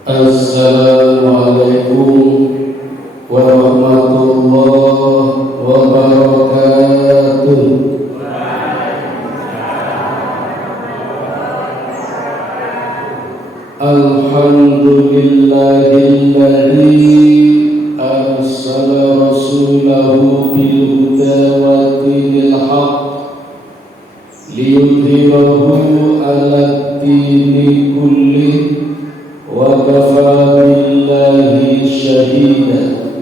Assalamualaikum warahmatullahi wabarakatuh. Alhamdulillahilladzi arsala rasulahu bil huda wa dinil haqq liyudhhirahu 'ala dini kullih wa kafaa billahi shahida.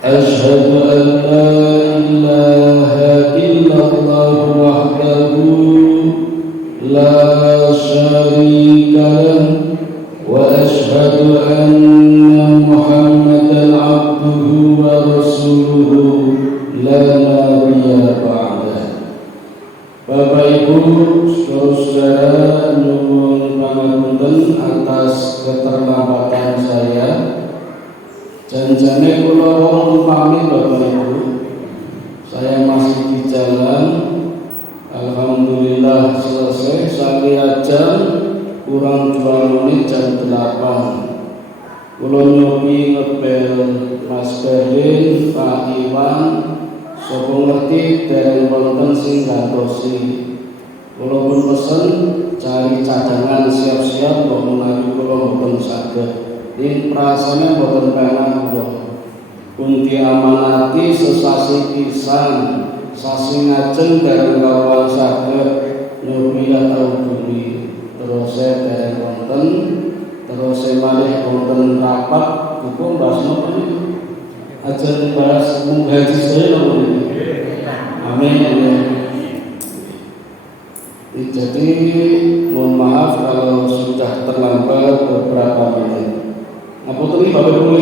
Asyhadu an la ilaha illallah wahdahu la syarika lahu wa asyhadu anna Muhammadan abduhu wa rasuluhu la nabiyya ba'dah. Bapak Ibu, saudara-saudara, nyuwun pangapunten atas keterlambatan saya. Janjane kula wong pamit Bapak Ibu. Saya masih di jalan. Alhamdulillah selesai saya jam kurang 2 menit jam 8. Kula nyobi ngebel Mas Berlin, Pak Iwan, sapa ngerti dereng wonten sing gantosi. Kula pun pesen cari cadangan siap-siap kok menawi kula mboten saged. Ing prasane mboten penak kula. Kunti amanati sesasi pisan, sasi ngajeng dereng kawan saged nyobi tau bumi. Terus dereng wonten, terus malih wonten rapat hukum bahas napa niku? Ajar bahas menggaji saya napa niku? Amin. Jadi mohon maaf kalau sudah terlambat beberapa menit. Apa tadi Bapak Ibu?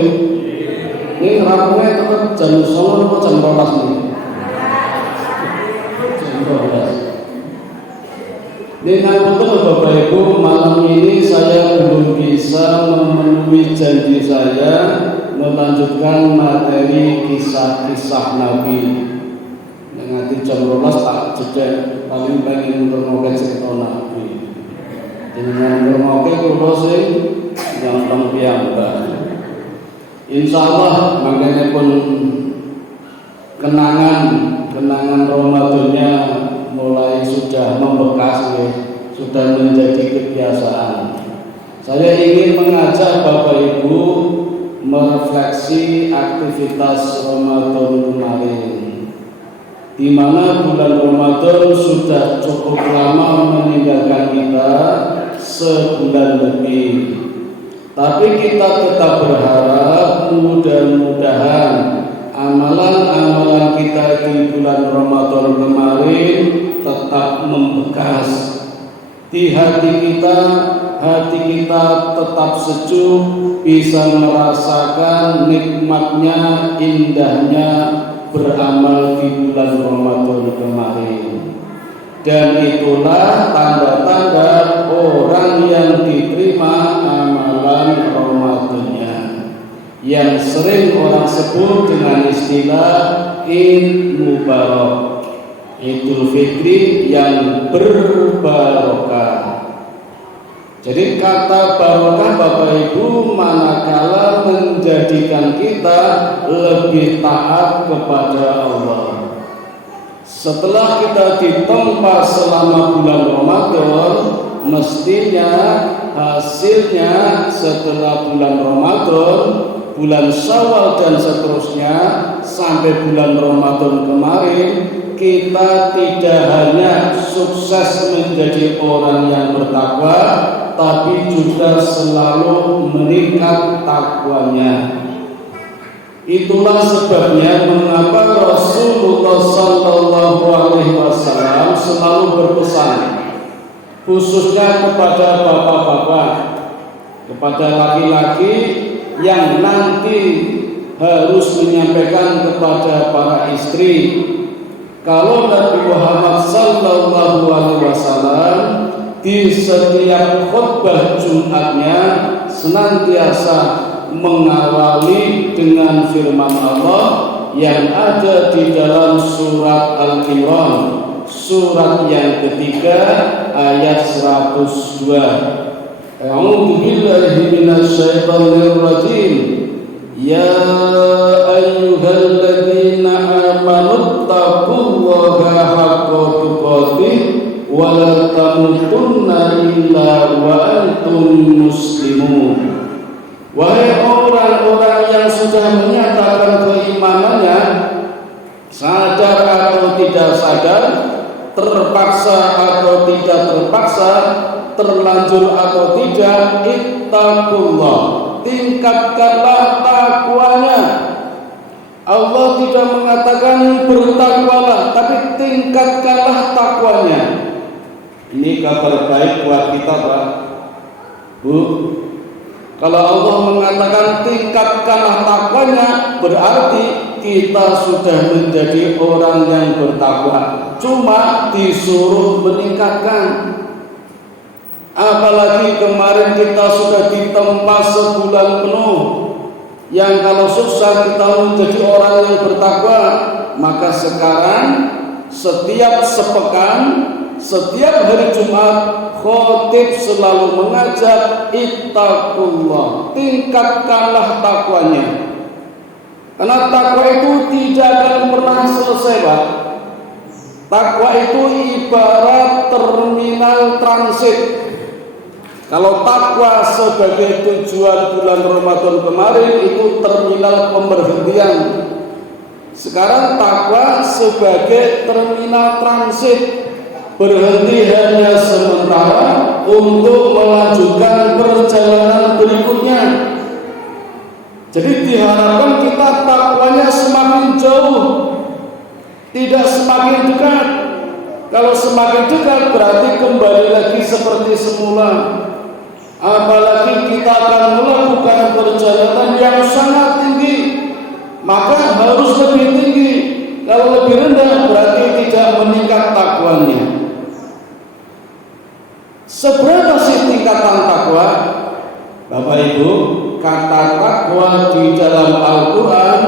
Ini rampungnya tetap jam 09.00 atau jam 12 nih? Jam 12. Ini ngapunten Bapak Ibu, malam ini saya belum bisa memenuhi janji saya melanjutkan materi kisah-kisah Nabi. Nanti jam 12 tak jedek, paling pengen ngrungokke cerita Nabi. Dengan ngrungokke kula sing gampang piyambak. Insyaallah mangkene pun kenangan Ramadannya mulai sudah membekas, sudah menjadi kebiasaan. Saya ingin mengajak Bapak Ibu merefleksi aktivitas Ramadan kemarin, di mana bulan Ramadan sudah cukup lama meninggalkan kita, sebulan lebih. Tapi kita tetap berharap mudah-mudahan amalan-amalan kita di bulan Ramadan kemarin tetap membekas di hati kita tetap sejuk, bisa merasakan nikmatnya, indahnya beramal di bulan Ramadan kemarin. Dan itulah tanda-tanda orang yang diterima amalan Ramadannya, yang sering orang sebut dengan istilah Id Mubarak, Idul Fitri yang berbarokah. Jadi kata barokah Bapak Ibu manakala menjadikan kita lebih taat kepada Allah. Setelah kita ditempa selama bulan Ramadan, mestinya hasilnya setelah bulan Ramadan, bulan Syawal dan seterusnya sampai bulan Ramadan kemarin, kita tidak hanya sukses menjadi orang yang bertakwa, tapi juga selalu meningkat takwanya. Itulah sebabnya mengapa Rasulullah SAW selalu berpesan, khususnya kepada bapak-bapak, kepada laki-laki yang nanti harus menyampaikan kepada para istri. Kalau Nabi Muhammad SAW di setiap khutbah Jumatnya senantiasa mengawali dengan firman Allah yang ada di dalam surat Al-Imran, surat yang ketiga ayat 102. A'udzu billahi minasy syaithanir rajim. Ya ayyuhalladzina amanu taqullaha haqqa tuqatih wa la tamutunna illa wa antum muslimun. Wahai orang-orang yang sudah menyatakan keimanannya, sadar atau tidak sadar, terpaksa atau tidak terpaksa, terlanjur atau tidak, ittaqullah, tingkatkanlah takwanya. Allah tidak mengatakan bertakwalah, tapi tingkatkanlah takwanya. Ini kabar baik buat kita, Pak, Bu. Kalau Allah mengatakan tingkatkanlah takwanya, berarti kita sudah menjadi orang yang bertakwa. Cuma disuruh meningkatkan. Apalagi kemarin kita sudah ditempa sebulan penuh, yang kalau susah kita menjadi orang yang bertakwa, maka sekarang setiap sepekan, setiap hari Jumat, khotib selalu mengajak ittaqullah, tingkatkanlah takwanya. Karena takwa itu tidak akan pernah selesai, Pak. Takwa itu ibarat terminal transit. Kalau takwa sebagai tujuan bulan Ramadan kemarin itu terminal pemberhentian. Sekarang takwa sebagai terminal transit, berhenti hanya sementara untuk melanjutkan perjalanan berikutnya. Jadi diharapkan kita takwanya semakin jauh, tidak semakin dekat. Kalau semakin dekat berarti kembali lagi seperti semula. Apalagi kita akan melakukan perjalanan yang sangat tinggi, maka harus lebih tinggi. Kalau lebih rendah berarti tidak meningkat takwanya. Seberapa sih tingkatan takwa? Bapak Ibu, kata takwa di dalam Al-Quran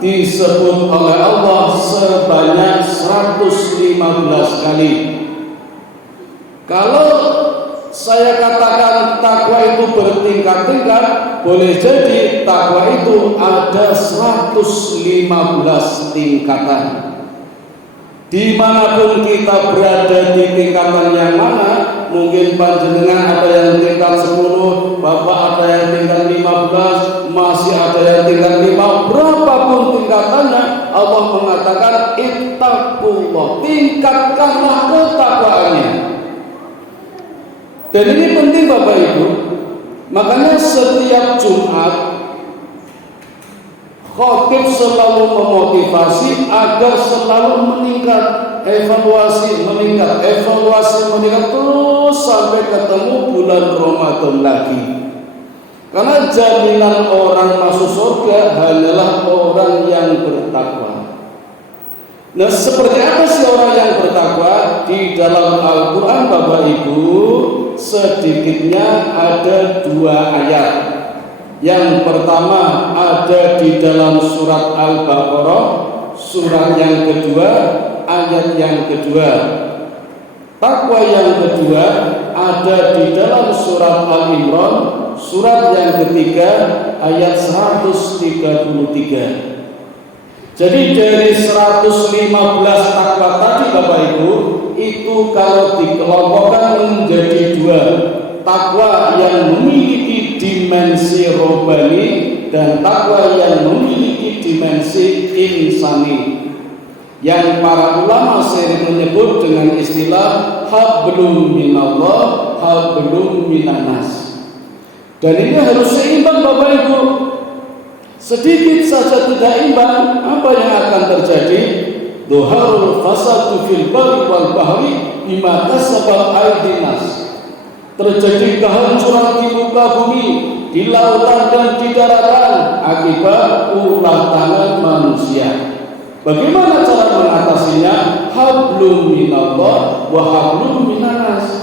disebut oleh Allah sebanyak 115 kali. Kalau saya katakan takwa itu bertingkat-tingkat, boleh jadi takwa itu ada 115 tingkatan. Dimanapun kita berada di tingkatan yang mana, mungkin panjenengan ada yang tingkat 10, Bapak ada yang tingkat 15, masih ada yang tingkat 5, berapapun tingkatannya, Allah mengatakan ittaqullah, tingkatkanlah ketakwaannya. Dan ini penting Bapak Ibu. Makanya setiap Jumat khotib selalu memotivasi agar selalu meningkat, evaluasi meningkat terus sampai ketemu bulan Ramadan lagi. Karena jaminan orang masuk surga hanyalah orang yang bertakwa. Nah, seperti apa sih orang yang bertakwa? Di dalam Al-Quran Bapak Ibu, sedikitnya ada 2 ayat. Yang pertama ada di dalam surat Al-Baqarah, surat yang kedua, ayat yang kedua. Takwa yang kedua ada di dalam surat Al-Imran, surat yang ketiga, ayat 133. Jadi dari 115 takwa tadi Bapak Ibu, itu kalau dikelompokkan menjadi 2. Takwa yang memiliki dimensi rohani dan takwa yang memiliki dimensi insani, yang para ulama sering menyebut dengan istilah hablum minallah, hablum minannas. Dan ini harus seimbang Bapak Ibu. Sedikit saja tidak imbang, apa yang akan terjadi? Dhuharul fasadu fil barri wal bahri bima kasabat aydin nas. Terjadi kehancuran di muka bumi, di lautan dan di daratan akibat ulah tangan manusia. Bagaimana cara mengatasinya? Hablum minallah wa hablum minannas.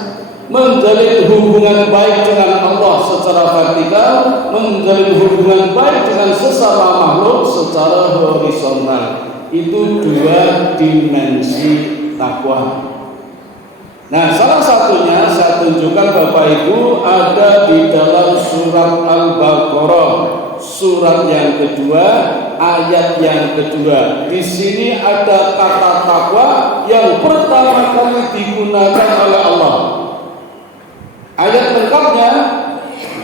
Menjalin hubungan baik dengan Allah secara vertikal, menjalin hubungan baik dengan sesama makhluk secara horizontal. Itu 2 dimensi takwa. Nah, salah satunya saya tunjukkan Bapak Ibu ada di dalam surat Al-Baqarah, surat yang kedua, ayat yang kedua. Di sini ada kata takwa yang pertama kali digunakan oleh Allah. Ayat lengkapnya,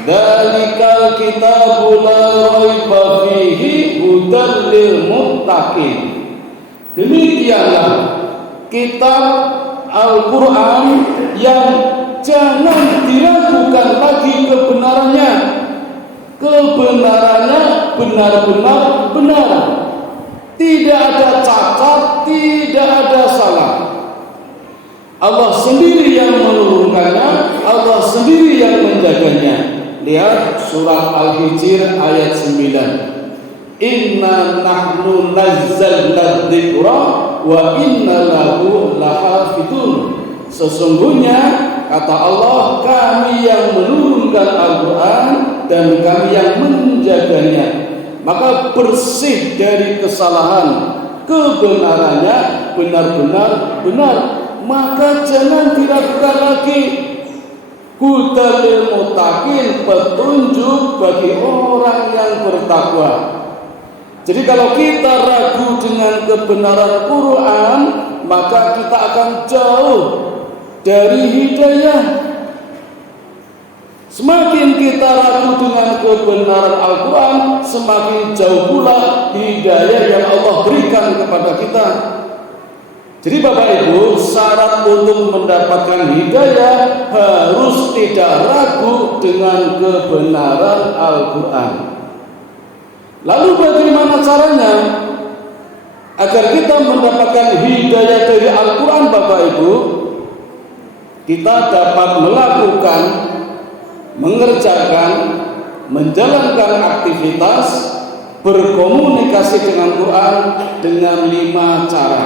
"Dzalikal kitabu la raiba fihi hudan lil muttaqin." Demikianlah kitab Al-Quran yang jangan diragukan lagi kebenarannya. Kebenarannya benar-benar benar. Tidak ada cacat, tidak ada salah. Allah sendiri yang menurunkannya, Allah sendiri yang menjaganya. Lihat surat Al-Hijr ayat 9. Inna nahnu nazzalna dzikra wa inna lahu lahafidun. Sesungguhnya kata Allah, kami yang menurunkan Al-Quran dan kami yang menjaganya. Maka bersih dari kesalahan, kebenarannya benar-benar benar. Maka jangan diragukan lagi. Hudal muttaqin, petunjuk bagi orang yang bertakwa. Jadi kalau kita ragu dengan kebenaran Quran, maka kita akan jauh dari hidayah. Semakin kita ragu dengan kebenaran Al-Quran, semakin jauh pula hidayah yang Allah berikan kepada kita. Jadi Bapak Ibu, syarat untuk mendapatkan hidayah harus tidak ragu dengan kebenaran Al-Quran. Lalu bagaimana caranya agar kita mendapatkan hidayah dari Al-Quran, Bapak Ibu? Kita dapat melakukan, mengerjakan, menjalankan aktivitas, berkomunikasi dengan Quran dengan 5 cara.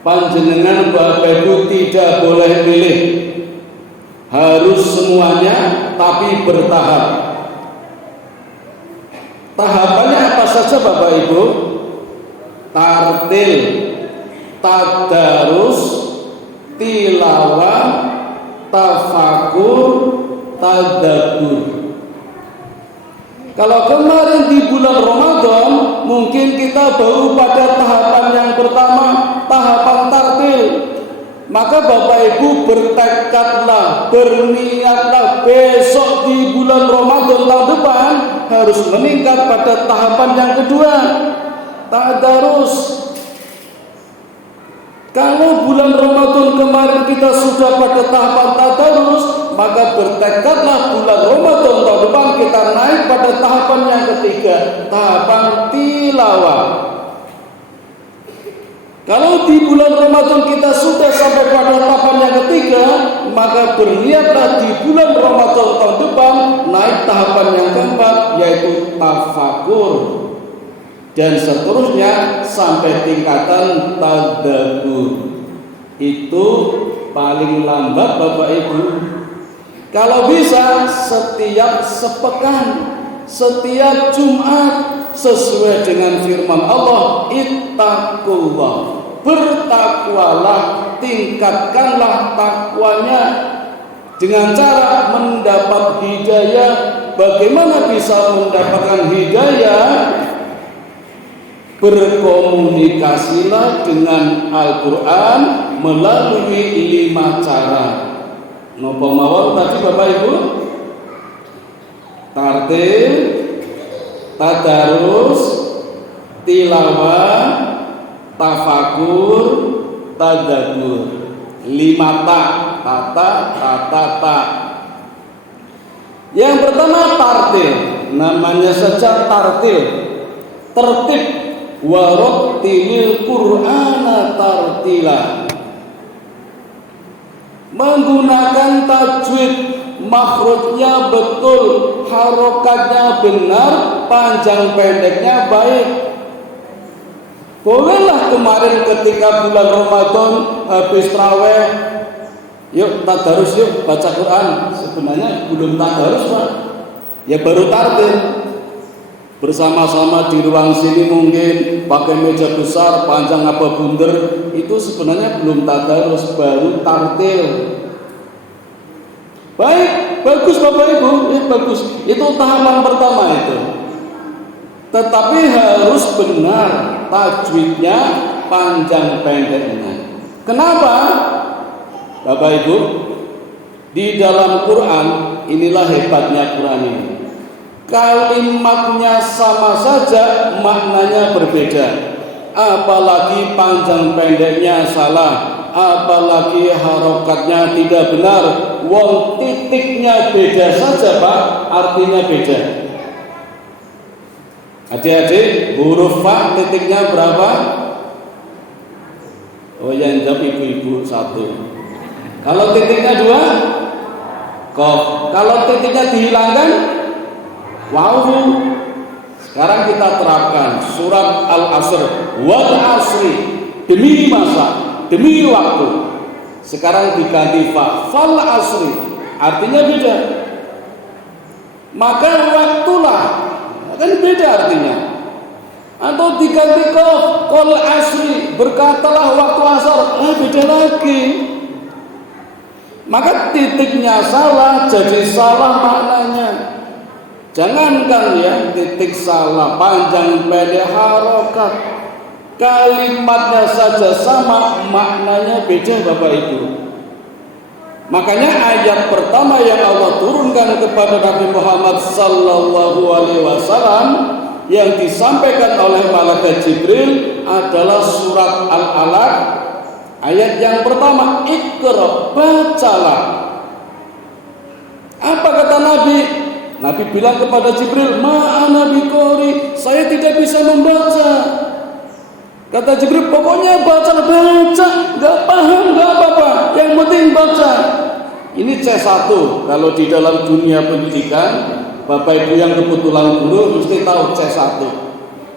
Panjenengan Bapak Ibu tidak boleh pilih, harus semuanya, tapi bertahap. Tahapannya apa saja Bapak Ibu? Tartil, tadarus, tilawah, tafakur, tadabbur. Kalau kemarin di bulan Ramadan, mungkin kita baru pada tahapan yang pertama, tahapan tartil. Maka Bapak Ibu bertekadlah, berniatlah besok di bulan Ramadan tahun depan harus meningkat pada tahapan yang kedua, tadarus. Kalau bulan Ramadan kemarin kita sudah pada tahapan tadarus, maka bertekadlah bulan Ramadan tahun depan kita naik pada tahapan yang ketiga, tahapan tilawah. Kalau di bulan Ramadan kita sudah sampai pada tahapan yang ketiga, maka berniatlah di bulan Ramadan tahun depan naik tahapan yang keempat, yaitu tafakur, dan seterusnya sampai tingkatan tadabbur. Itu paling lambat Bapak Ibu. Kalau bisa setiap sepekan, setiap Jumat, sesuai dengan firman Allah, ittaqullah, bertakwalah, tingkatkanlah takwanya dengan cara mendapat hidayah. Bagaimana bisa mendapatkan hidayah? Berkomunikasilah dengan Al-Quran melalui 5 cara. Napa mawon tadi Bapak Ibu? Tartil, tadarus, tilawah, tafakur, tadabbur. 5 tak, tata. Yang pertama tartil, namanya saja tartil, tertib. Warattilil Qur'ana tartila, menggunakan tajwid, makhrajnya betul, harokatnya benar, panjang pendeknya baik. Bolehlah kemarin ketika bulan Ramadan habis tarawih, yuk tadarus, yuk baca Quran. Sebenarnya belum tadarus Pak, ya baru tartil. bersama-sama di ruang sini mungkin pakai meja besar, panjang apa bunder, itu sebenarnya belum tadarus, baru tartil. Baik, bagus Bapak Ibu, bagus. Itu tahapan pertama itu. Tetapi harus benar tajwidnya, panjang pendeknya. Kenapa? Bapak Ibu, di dalam Quran, inilah hebatnya Quran ini. Kalimatnya sama saja, maknanya berbeda. Apalagi panjang pendeknya salah, apalagi harokatnya tidak benar, wong titiknya beda saja Pak, artinya beda. Adik-adik, huruf Fa titiknya berapa? Oh, yang jawab ibu-ibu satu. Kalau titiknya dua, Qaf. Kalau titiknya dihilangkan, Waw. Sekarang kita terapkan surat Al-Asr, wal asri, demi masa, demi waktu. Sekarang diganti fa, fal asri, artinya beda. Maka waktulah, kan beda artinya. Atau diganti qaf, qol asri, berkatalah waktu asar, beda lagi. Maka titiknya salah, jadi salah maknanya. Jangankan ya titik salah, panjang pendek harokat, kalimatnya saja sama, maknanya beda Bapak Ibu. Makanya ayat pertama yang Allah turunkan kepada Nabi Muhammad sallallahu alaihi wasallam yang disampaikan oleh malaikat Jibril adalah surat Al-Alaq, ayat yang pertama, Iqra, bacalah. Apa kata Nabi? Nabi bilang kepada Jibril, ma'ana biqori, saya tidak bisa membaca. Kata Jibril, pokoknya baca, gak paham, gak apa-apa, yang penting baca. Ini C1, kalau di dalam dunia pendidikan, Bapak Ibu yang kebetulan guru mesti tahu C1.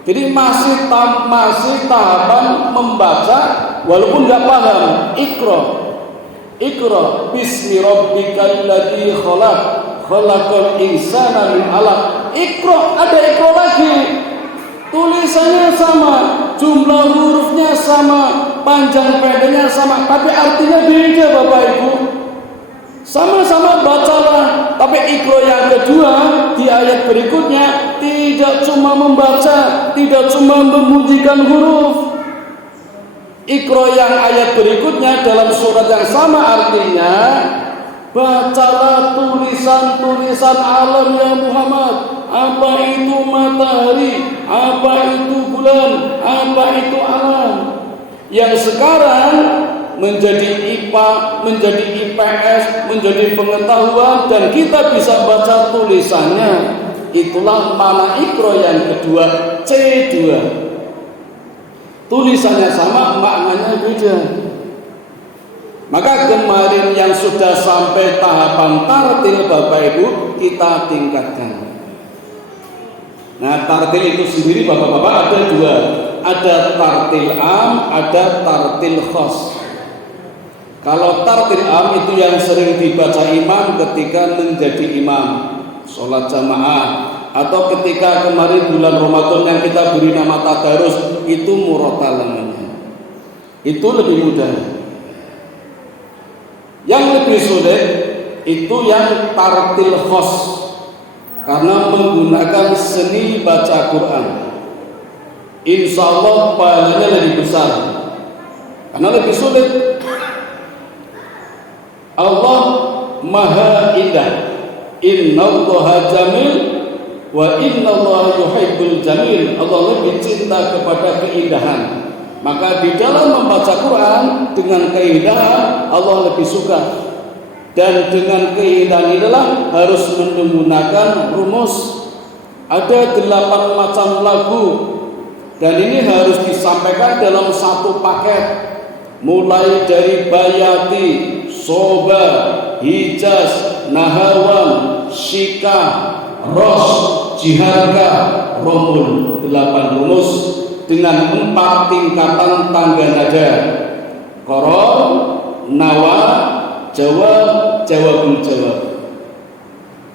Jadi masih tahapan membaca, walaupun gak paham. Iqra, bismi rabbikal ladzi khalaq, khalaqal insana min 'alaq. Iqra, ada iqra lagi. Tulisannya sama, jumlah hurufnya sama, panjang pendeknya sama, tapi artinya beda Bapak Ibu. Sama-sama bacalah, tapi iqra yang kedua di ayat berikutnya tidak cuma membaca, tidak cuma memujikan huruf. Iqra yang ayat berikutnya dalam surat yang sama artinya bacalah tulisan-tulisan alam ya Muhammad. Apa itu matahari, apa itu bulan, apa itu alam. Yang sekarang menjadi IPA, menjadi IPS, menjadi pengetahuan, dan kita bisa baca tulisannya. Itulah mana Iqra yang kedua, C2. Tulisannya sama, maknanya beda. Maka kemarin yang sudah sampai tahapan tartil Bapak Ibu, kita tingkatkan. Nah, tartil itu sendiri Bapak-bapak ada dua. Ada tartil am, ada tartil khos. Kalau tartil am itu yang sering dibaca imam ketika menjadi imam sholat jamaah, atau ketika kemarin bulan Ramadan yang kita beri nama tadarus, itu murotal namanya. Itu lebih mudah. Yang lebih sulit itu yang tartil khos, karena menggunakan seni baca Quran. Insya Allah pahalanya lebih besar, karena lebih sulit. Allah Maha Indah, Innallaha Jamil wa innallaha yuhibbul jamil. Allah lebih cinta kepada keindahan. Maka di dalam membaca Quran dengan keindahan Allah lebih suka. Dan dengan keindahan inilah harus menggunakan rumus. Ada 8 macam lagu, dan ini harus disampaikan dalam satu paket. Mulai dari Bayati, Soba, Hijaz, Nahawan, Shika, Ros, Jiharga, Romul. 8 rumus dengan 4 tingkatan tangga nada. Qorob, Nawa, Jawab, Jawabul Jawab.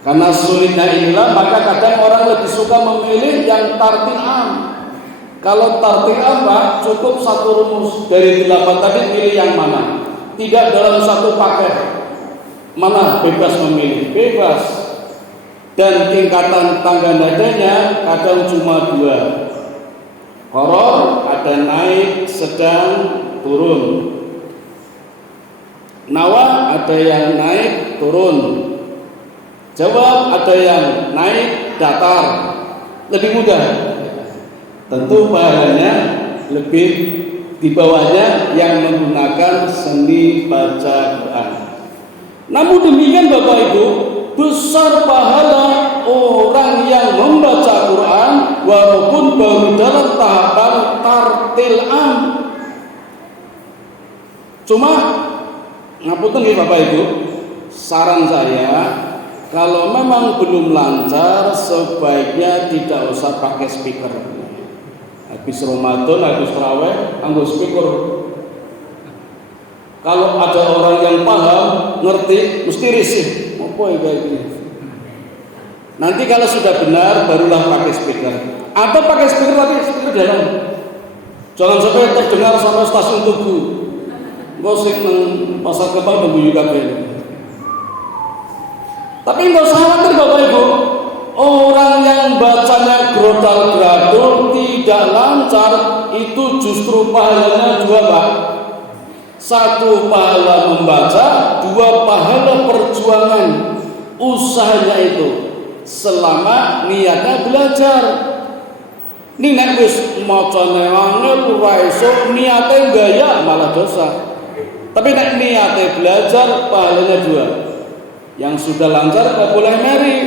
Karena sulitnya inilah maka kadang orang lebih suka memilih yang tartil am. Kalau tartil am Pak, cukup satu rumus dari 8 tadi, pilih yang mana. Tidak dalam satu paket. Mana bebas memilih, bebas. Dan tingkatan tangga nadanya kadang cuma 2. Qorob ada naik, sedang, turun. Nawa ada yang naik, turun. Jawab ada yang naik, datar. Lebih mudah. Tentu pahalanya lebih di bawahnya yang menggunakan seni baca Quran. Namun demikian Bapak Ibu, besar pahala orang yang membaca Quran walaupun baru dalam tahapan tartil am. Cuma ngapunten nggih Bapak Ibu, saran saya kalau memang belum lancar sebaiknya tidak usah pakai speaker. Habis Ramadan, habis tarawih, anggo speaker. Kalau ada orang yang paham, ngerti, mesti risih. Apa ya ini? Nanti kalau sudah benar, barulah pakai speaker. Atau pakai speaker tapi speaker dalam. Jangan sampai terdengar sampai stasiun Tugu. Gosip nang pasar Kembang Bumbu kabeh. Tapi nggak usah khawatir Bapak Ibu, orang yang bacanya grodal-gradul tidak lancar itu justru pahalanya 2 Pak. 1 pahala membaca, 2 pahala perjuangan usahanya itu selama niatnya belajar. Ini nek wis macane angel ora iso niate gaya malah dosa. Tapi nek niate belajar pahalanya 2. Yang sudah lancar gak boleh meri.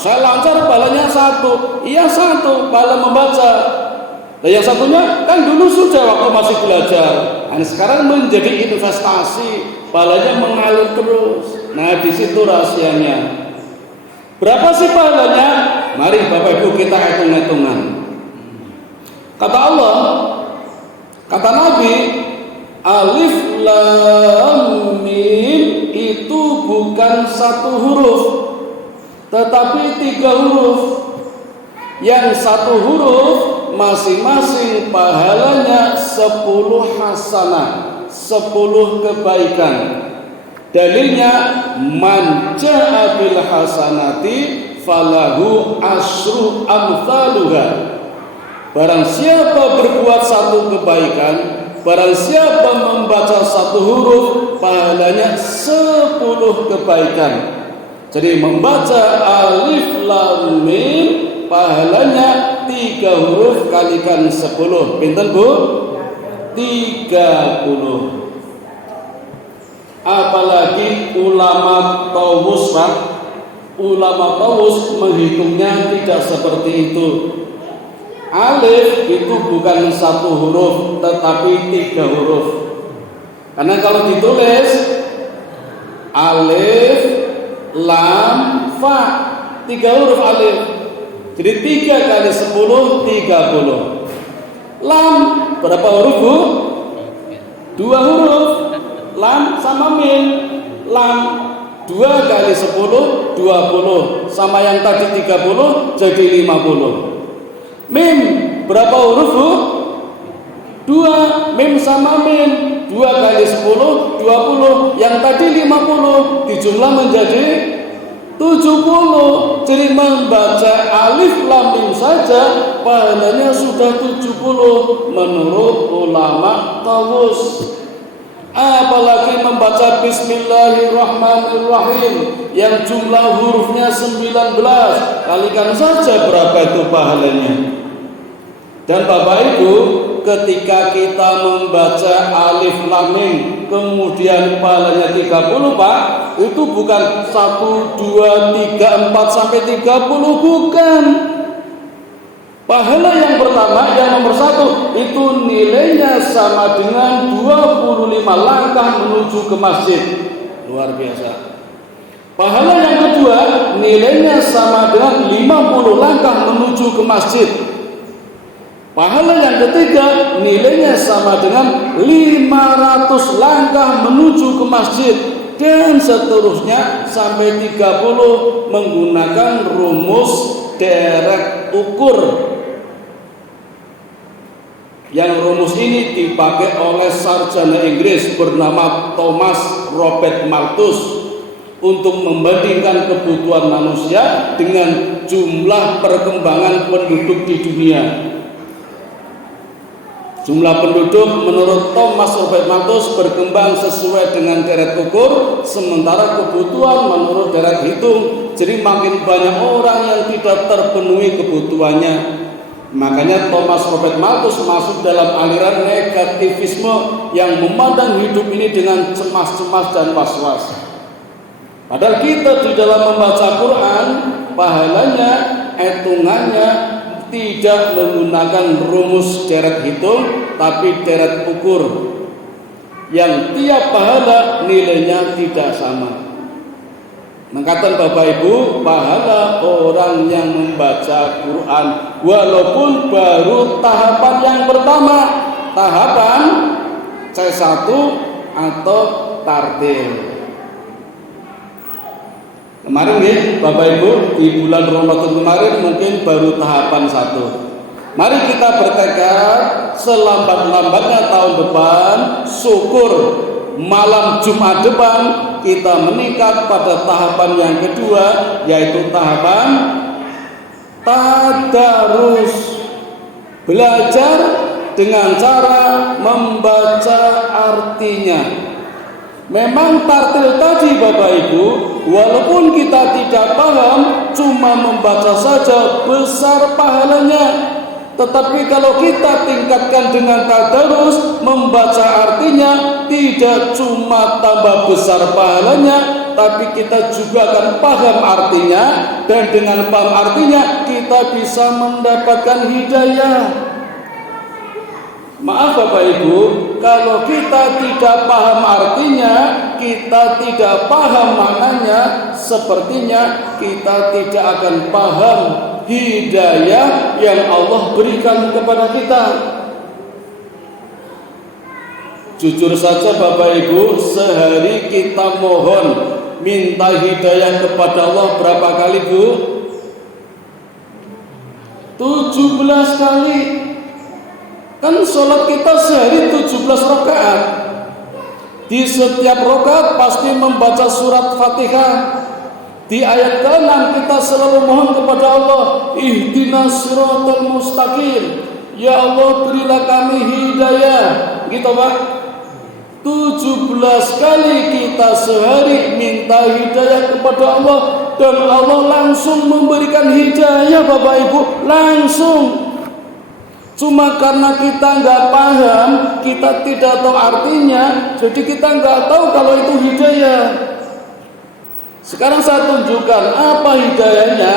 Saya lancar pahalanya 1. Iya 1 pahala membaca. Dan yang satunya kan dulu sudah waktu masih belajar. Nah, sekarang menjadi investasi, pahalanya mengalir terus. Nah di situ rahasianya. Berapa sih pahalanya? Mari Bapak Ibu kita hitung-hitungan. Kata Allah, kata Nabi, alif lam mim itu bukan 1 huruf, tetapi 3 huruf. Yang 1 huruf masing-masing pahalanya 10 hasanah, 10 kebaikan. Dalilnya man ja'a bil hasanati falahu asyru amsaluha. Barang siapa berbuat 1 kebaikan, barang siapa membaca 1 huruf, pahalanya 10 kebaikan. Jadi membaca alif lam mim pahalanya 3 huruf kalikan 10. Pinten Bu? 30. Apalagi ulama tawus Pak. Ulama tawus menghitungnya tidak seperti itu. Alif itu bukan 1 huruf tetapi 3 huruf. Karena kalau ditulis alif lam fa 3 huruf alif. Jadi 3 kali 10 30. Lam berapa huruf Bu? 2 huruf. Lam sama mim. Lam 2 kali 10 20. Sama yang tadi 30 jadi 50. Mim berapa huruf Bu? 2. Mim sama mim 2 kali 10 20. Yang tadi 50 dijumlah menjadi 70. Jadi membaca alif lam mim saja pahalanya sudah 70 menurut ulama tawus. Apalagi membaca bismillahirrahmanirrahim yang jumlah hurufnya 19, kalikan saja berapa itu pahalanya. Dan Bapak Ibu, ketika kita membaca alif lam mim kemudian pahalanya 30 Pak, itu bukan 1, 2, 3, 4 sampai 30, bukan. Pahala yang pertama, yang nomor 1 itu nilainya sama dengan 25 langkah menuju ke masjid. Luar biasa. Pahala yang kedua nilainya sama dengan 50 langkah menuju ke masjid. Pahala yang ketiga nilainya sama dengan 500 langkah menuju ke masjid. dan seterusnya sampai 30 menggunakan rumus deret ukur. Yang rumus ini dipakai oleh sarjana Inggris bernama Thomas Robert Malthus untuk membandingkan kebutuhan manusia dengan jumlah perkembangan penduduk di dunia. Jumlah penduduk menurut Thomas Robert Malthus berkembang sesuai dengan deret ukur, sementara kebutuhan menurut deret hitung. Jadi makin banyak orang yang tidak terpenuhi kebutuhannya. Makanya Thomas Robert Malthus masuk dalam aliran negativisme yang memandang hidup ini dengan cemas-cemas dan was-was. Padahal kita di dalam membaca Quran, pahalanya, hitungannya tidak menggunakan rumus deret hitung, tapi deret ukur. Yang tiap pahala nilainya tidak sama. Mengatakan Bapak Ibu, pahala orang yang membaca Quran walaupun baru tahapan yang pertama, tahapan C1 atau tartil. Kemarin nih Bapak Ibu, di bulan Ramadan kemarin mungkin baru tahapan 1. Mari kita bertekad selambat-lambatnya tahun depan, syukur malam Jumat depan kita meningkat pada tahapan yang kedua, yaitu tahapan tadarus, belajar dengan cara membaca artinya. Memang tartil tadi Bapak Ibu, walaupun kita tidak paham, cuma membaca saja besar pahalanya. Tetapi kalau kita tingkatkan dengan tadarus, membaca artinya, tidak cuma tambah besar pahalanya, tapi kita juga akan paham artinya, dan dengan paham artinya kita bisa mendapatkan hidayah. Maaf Bapak Ibu, kalau kita tidak paham artinya, kita tidak paham maknanya, sepertinya kita tidak akan paham hidayah yang Allah berikan kepada kita. Jujur saja Bapak Ibu, sehari kita mohon minta hidayah kepada Allah berapa kali Bu? 17 kali. Kan sholat kita sehari 17 rakaat. Di setiap rakaat pasti membaca surat Fatihah. Di ayat ke-6 kita selalu mohon kepada Allah, ihdinas siratal mustaqim. Ya Allah, berilah kami hidayah. Gitu Pak. 17 kali kita sehari minta hidayah kepada Allah, dan Allah langsung memberikan hidayah Bapak Ibu, langsung. Cuma karena kita nggak paham, kita tidak tahu artinya, jadi kita nggak tahu kalau itu hidayah. Sekarang saya tunjukkan apa hidayahnya.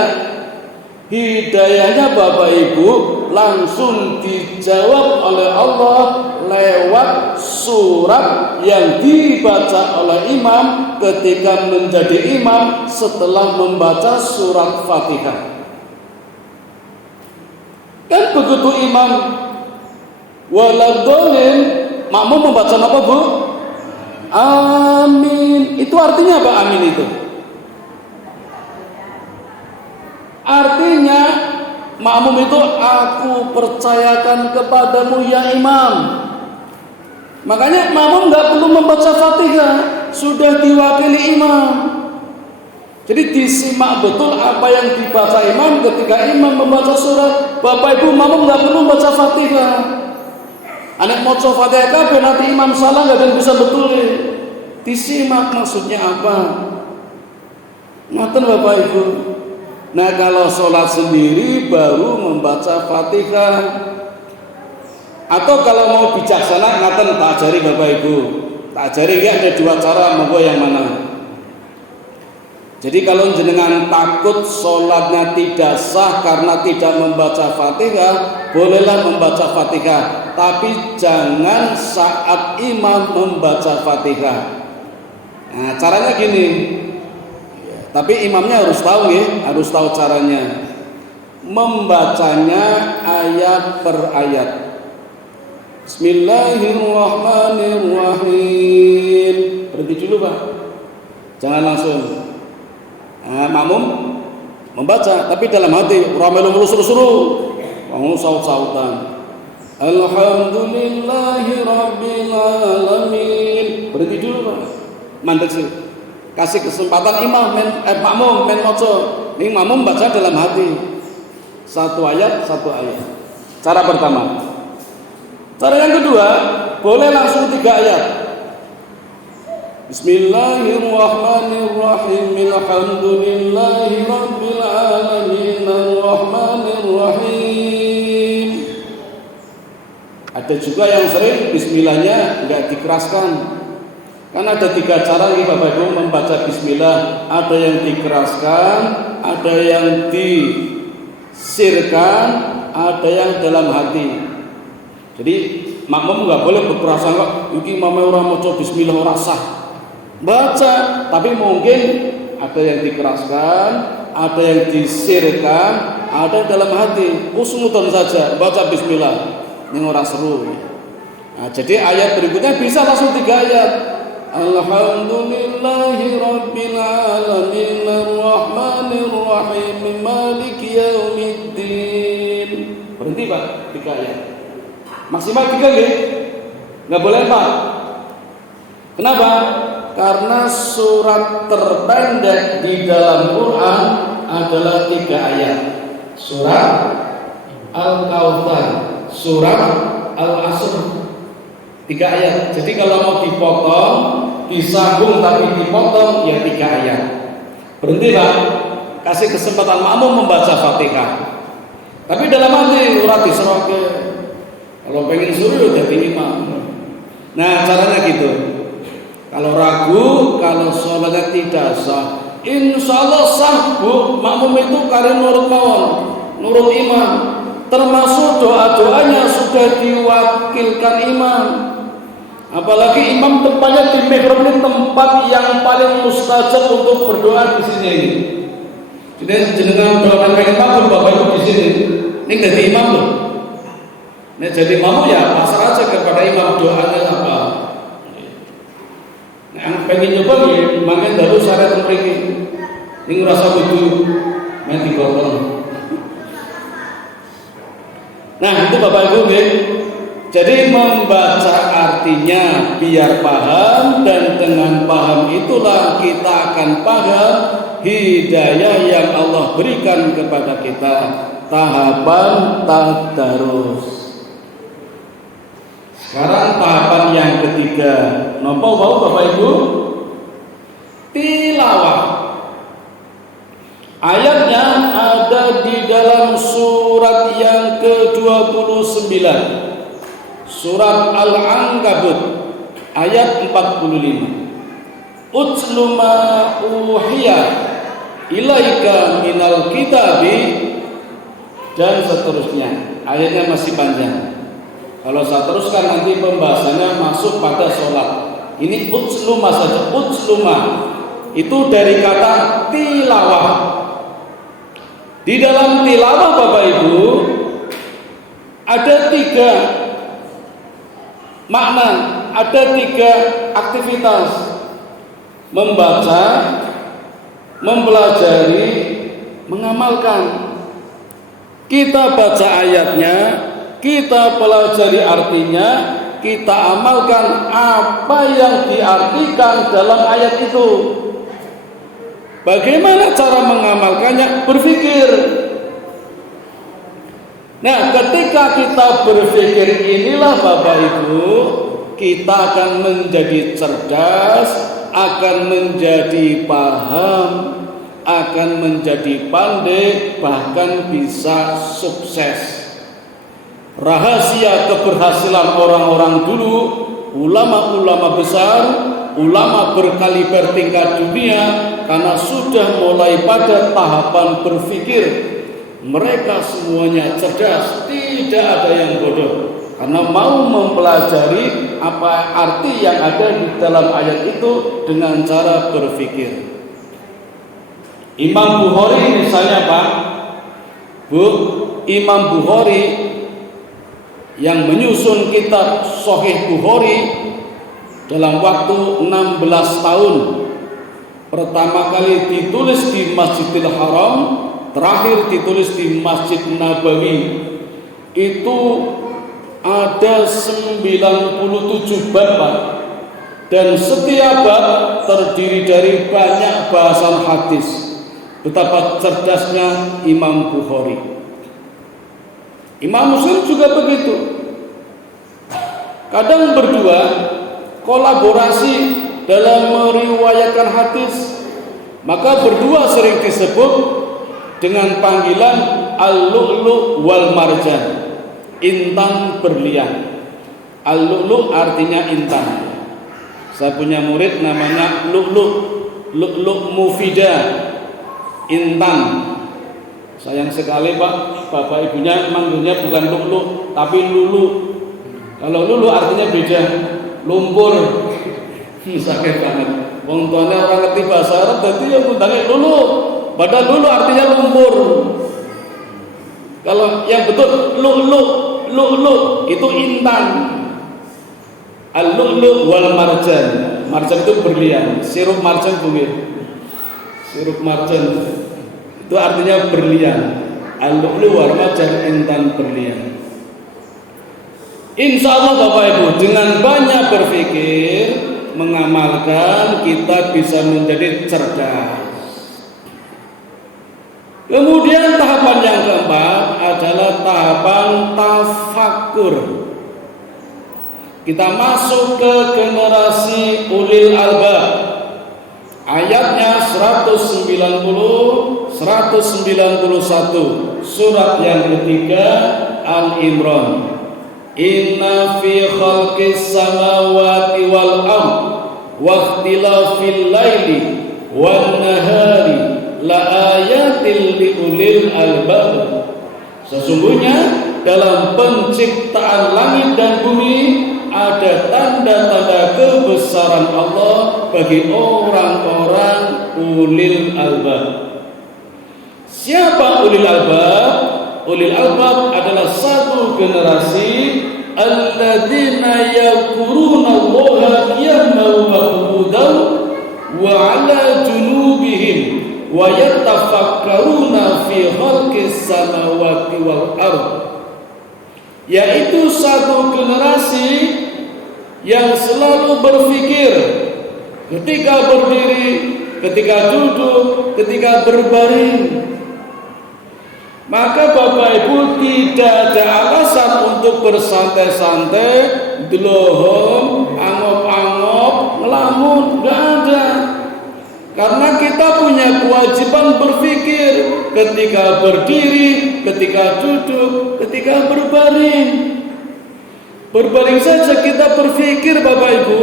Hidayahnya Bapak Ibu langsung dijawab oleh Allah lewat surat yang dibaca oleh imam ketika menjadi imam setelah membaca surat Fatihah. Kan begitu imam waladhdallin, makmum membaca apa Bu? Amin. Itu artinya apa amin itu? Artinya makmum itu aku percayakan kepadamu ya imam. Makanya makmum nggak perlu membaca Fatihah, sudah diwakili imam. Jadi disimak betul apa yang dibaca imam ketika imam membaca surat. Bapak Ibu, makmum nggak perlu membaca Fatihah. Anak mau coba Fatihah kabeh nanti imam salah nggak ada yang bisa betulin. Disimak maksudnya apa? Ngaten Bapak Ibu. Nah kalau sholat sendiri baru membaca Fatihah. Atau kalau mau bijaksana ngaten tak ajari Bapak Ibu. Tak ajari ya, ada dua cara, monggo yang mana? Jadi kalau jenengan takut sholatnya tidak sah karena tidak membaca Fatihah, bolehlah membaca Fatihah, tapi jangan saat imam membaca Fatihah. Nah caranya gini, tapi imamnya harus tahu ya, harus tahu caranya. Membacanya ayat per ayat. Bismillahirrahmanirrahim. Berhenti dulu Pak. Jangan langsung makmum membaca, tapi dalam hati ramelu suruh-suruh, saut-sautan. Alhamdulillahi rabbil alamin. Berhenti dulu, Pak. Mandek sih. Kasih kesempatan makmum maca. Ning makmum baca dalam hati. Satu ayat. Cara pertama. Cara yang kedua, boleh langsung 3 ayat. Bismillahirrahmanirrahim. Alhamdulillahi rabbil alamin arrahmanirrahim. Ada juga yang sering bismillahnya enggak dikeraskan. Kan ada 3 cara nih Bapak Ibu membaca bismillah. Ada yang dikeraskan, ada yang disirkan, ada yang dalam hati. Jadi makmum enggak boleh berperasaan kok iki mame ora maca bismillah ora sah. Baca, tapi mungkin ada yang dikeraskan, ada yang disirkan, ada yang dalam hati. Husnudon saja baca bismillah. Ini ora seru. Nah, jadi ayat berikutnya bisa langsung 3 ayat. Alhamdulillahi rabbil alamin arrahmanirrahim maliki yaumiddin. Berhenti Pak, 3 ayat. Maksimal 3 nggih? Enggak boleh 4. Kenapa? Karena surat terpendek di dalam Quran adalah 3 ayat. Surat Al-Kautsar, surat Al-Asr, 3 ayat. Jadi kalau mau dipotong, disambung tapi dipotong, ya 3 ayat. Berhenti Pak, kasih kesempatan makmum membaca Fatihah. Tapi dalam hati ora diseroke. Kalau pengen suruh jadi imam. Nah caranya gitu. Kalau ragu, kalau sholatnya tidak sah, insya Allah sah Bu. Makmum itu karena nurut mawon, nurut imam. Termasuk doa-doanya sudah diwakilkan imam. Apalagi imam tempatnya di mihrab ini tempat yang paling mustajab untuk berdoa di sini. Jadi jenengan doakan pengen makmum Bapak Ibu di sini. Ini jadi imam loh. Nah jadi makmum ya pasrah aja kepada imam, doanya apa. Yang pengen nyoba ya, makin dulu syarat mriki. Ning rasa kudu main digotong. Nah, itu Bapak Ibu nggih. Jadi membaca artinya biar paham, dan dengan paham itulah kita akan paham hidayah yang Allah berikan kepada kita. Tahapan tadarus. Sekarang tahapan yang ketiga, napa wau Bapak Ibu? Tilawah. Ayatnya ada di dalam surat yang ke-29. Surat Al-Ankabut ayat 45. Utlu ma uhiya ilaika minal kitabi, dan seterusnya. Ayatnya masih panjang. Kalau saya teruskan nanti pembahasannya masuk pada sholat. Ini utsluma saja. Utsluma itu dari kata tilawah. Di dalam tilawah Bapak Ibu ada 3 makna, ada 3 aktivitas: membaca, mempelajari, mengamalkan. Kita baca ayatnya, kita pelajari artinya, kita amalkan apa yang diartikan dalam ayat itu. Bagaimana cara mengamalkannya? Berpikir. Nah, ketika kita berpikir inilah Bapak Ibu, kita akan menjadi cerdas, akan menjadi paham, akan menjadi pandai, bahkan bisa sukses. Rahasia keberhasilan orang-orang dulu, ulama-ulama besar, ulama berkaliber tingkat dunia, karena sudah mulai pada tahapan berpikir. Mereka semuanya cerdas, tidak ada yang bodoh, karena mau mempelajari apa arti yang ada di dalam ayat itu dengan cara berpikir. Imam Bukhari misalnya Pak, Bu, Imam Bukhari yang menyusun kitab Sahih Bukhari dalam waktu 16 tahun. Pertama kali ditulis di Masjidil Haram, terakhir ditulis di Masjid Nabawi. Itu ada 97 bab, dan setiap bab terdiri dari banyak bahasan hadis. Betapa cerdasnya Imam Bukhari. Imam Muslim juga begitu. Kadang berdua kolaborasi dalam meriwayatkan hadis, maka berdua sering disebut dengan panggilan al-lu'lu' wal marjan, intan berlian. Al-lu'lu' artinya intan. Saya punya murid namanya lu'lu' mufida, intan. Sayang sekali Pak, bapak ibunya manggilnya bukan lu'lu' tapi lulu. Kalau lulu artinya beda, lumpur. Sakit banget. Wong tuanya orang ngerti bahasa Arab, jadi yang undangnya lulu. Padahal lulu artinya lumpur. Kalau yang betul lu'lu' itu intan. Al-lu'lu' wal marjan. Marjan itu berlian. Sirup marjan bungil. Sirup marjan itu artinya berlian. Al-lu'lu' wal marjan, intan berlian. Insya Allah Bapak Ibu, dengan banyak berpikir, mengamalkan, kita bisa menjadi cerdas. Kemudian tahapan yang keempat adalah tahapan tafakur. Kita masuk ke generasi ulil albab. Ayatnya 190, 191, surat yang ketiga Al-Imran. Inna fi khalqis samawati wal ard wa ikhtilafil laili wan nahari la ayatil liulil albab. Sesungguhnya dalam penciptaan langit dan bumi ada tanda-tanda kebesaran Allah bagi orang-orang ulil albab. Siapa ulil albab? Ulil albab adalah satu generasi alladzina yadhkuruna Allaha qiyaman wa qu'udan wa 'ala junubihim wa yatafakkaruna fi khalqis samawati wal ard. Yaitu satu generasi yang selalu berpikir ketika berdiri, ketika duduk, ketika berbaring. Maka Bapak Ibu, tidak ada alasan untuk bersantai-santai, delohom, angop-angop, ngelamun, enggak ada. Karena kita punya kewajiban berpikir ketika berdiri, ketika duduk, ketika berbaring. Berbaring saja kita berpikir Bapak Ibu.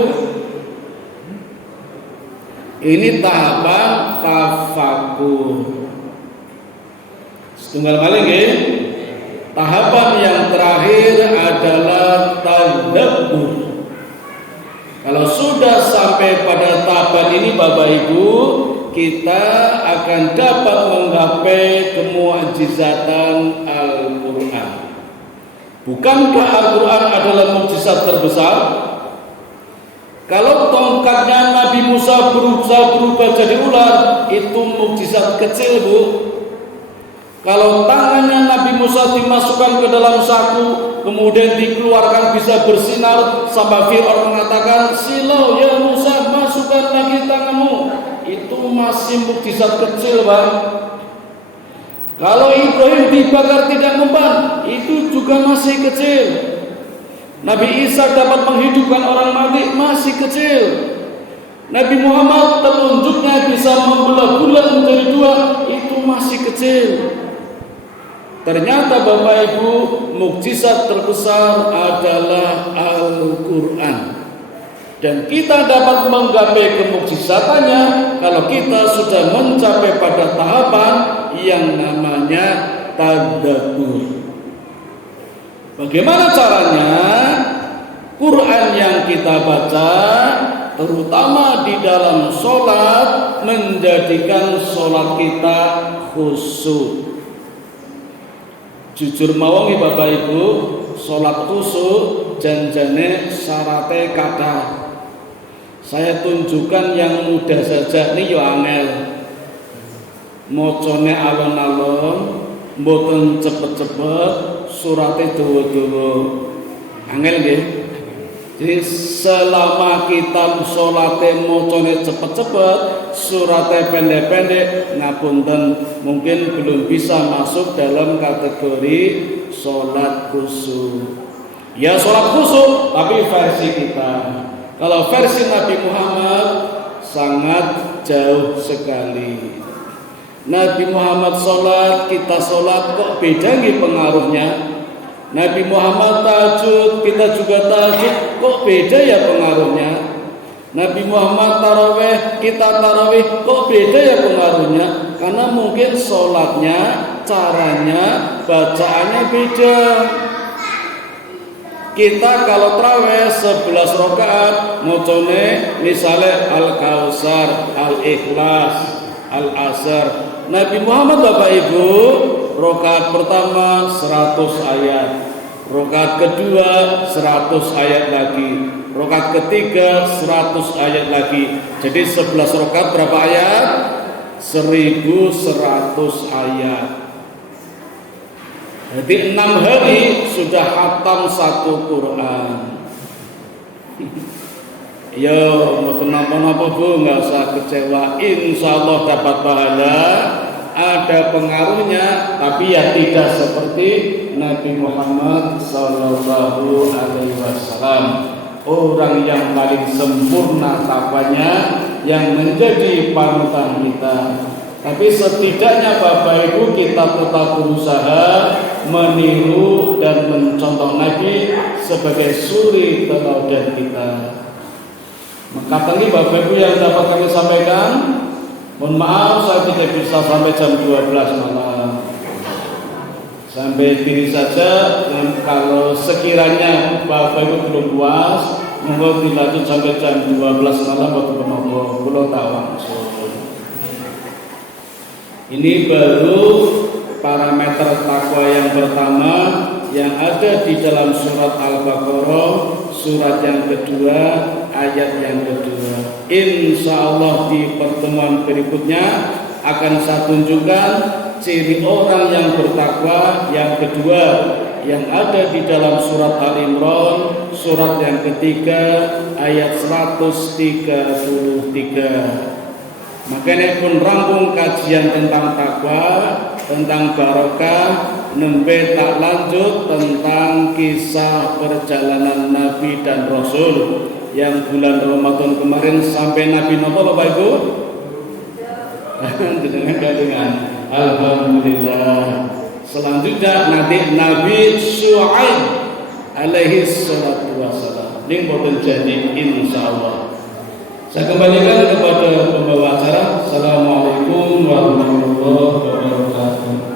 Ini tahapan tafakur. Tunggal maling ya. Tahapan yang terakhir adalah tadabbur. Kalau sudah sampai pada tahapan ini Bapak Ibu, kita akan dapat menggapai kemu'jizatan Al-Quran. Bukankah Al-Quran adalah mukjizat terbesar? Kalau tongkatnya Nabi Musa berubah jadi ular, itu mukjizat kecil Bu. Kalau tangannya Nabi Musa dimasukkan ke dalam saku, kemudian dikeluarkan bisa bersinar, sampai Fir'aun mengatakan, silau ya Musa, masukkan lagi tanganmu. Itu masih mukjizat kecil Bang. Kalau Ibrahim dibakar tidak mempan, itu juga masih kecil. Nabi Isa dapat menghidupkan orang mati, masih kecil. Nabi Muhammad telunjuknya bisa membelah bulan menjadi dua, itu masih kecil. Ternyata Bapak Ibu, mukjizat terbesar adalah Al-Quran. Dan kita dapat menggapai kemukjizatannya kalau kita sudah mencapai pada tahapan yang namanya tadabbur. Bagaimana caranya? Quran yang kita baca, terutama di dalam sholat, menjadikan sholat kita khusyuk. Jujur mawon Bapak Ibu, sholat khusyuk janjane syarate kathah. Saya tunjukkan yang mudah saja nih yo angel. Mocone alon-alon, mboten cepet-cepet, surate dawa-dawa. Angel nggih. Jadi selama kita salate mocone cepet-cepet, surate pendek-pendek, ngapunten mungkin belum bisa masuk dalam kategori salat khusyuk. Ya salat khusyuk, tapi versi kita. Kalau versi Nabi Muhammad sangat jauh sekali. Nabi Muhammad sholat, kita sholat kok beda nih pengaruhnya. Nabi Muhammad tahajud, kita juga tahajud, kok beda ya pengaruhnya. Nabi Muhammad taraweh, kita taraweh, kok beda ya pengaruhnya. Karena mungkin sholatnya, caranya, bacaannya beda. Kita kalau taraweh 11 rakaat, mocone misalnya Al-Kautsar, Al-Ikhlas, Al-Asr. Nabi Muhammad Bapak Ibu, rakaat pertama 100 ayat, rakaat kedua 100 ayat lagi, rakaat ketiga 100 ayat lagi. Jadi 11 rakaat berapa ayat? 1100 ayat. Jadi 6 hari sudah khatam 1 Quran. Yo, mau kenapa-napa Bu, nggak usah kecewa. Insya Allah dapat pahala, ada pengaruhnya, tapi ya tidak seperti Nabi Muhammad Sallallahu Alaihi Wasallam. Orang yang paling sempurna takwanya, yang menjadi panutan kita. Tapi setidaknya Bapak Ibu kita tetap berusaha meniru dan mencontoh Nabi sebagai suri teladan kita. Maka tadi Bapak Ibu yang dapat kami sampaikan, mohon maaf saya tidak bisa sampai jam 12 malam. Sampai diri saja. Dan kalau sekiranya Bapak Ibu belum puas, monggo dilanjut sampai jam 12 malam waktu penopo, belum tahu langsung. Ini baru parameter takwa yang pertama yang ada di dalam surat Al-Baqarah, surat yang kedua, ayat yang kedua. Insya Allah di pertemuan berikutnya akan saya tunjukkan ciri orang yang bertakwa yang kedua yang ada di dalam surat Al-Imran, surat yang ketiga, ayat 133. Makanya pun rampung kajian tentang takwa, tentang barokah, nembe tak lanjut tentang kisah perjalanan Nabi dan Rasul yang bulan Ramadan kemarin sampai Nabi nopo Bapak Ibu? dengan Alhamdulillah. Selanjutnya nanti Nabi Syuaib alaihi salatu wassalam. Ini boten jadi insyaallah. Saya kembalikan kepada pembawa acara. Assalamualaikum warahmatullahi wabarakatuh.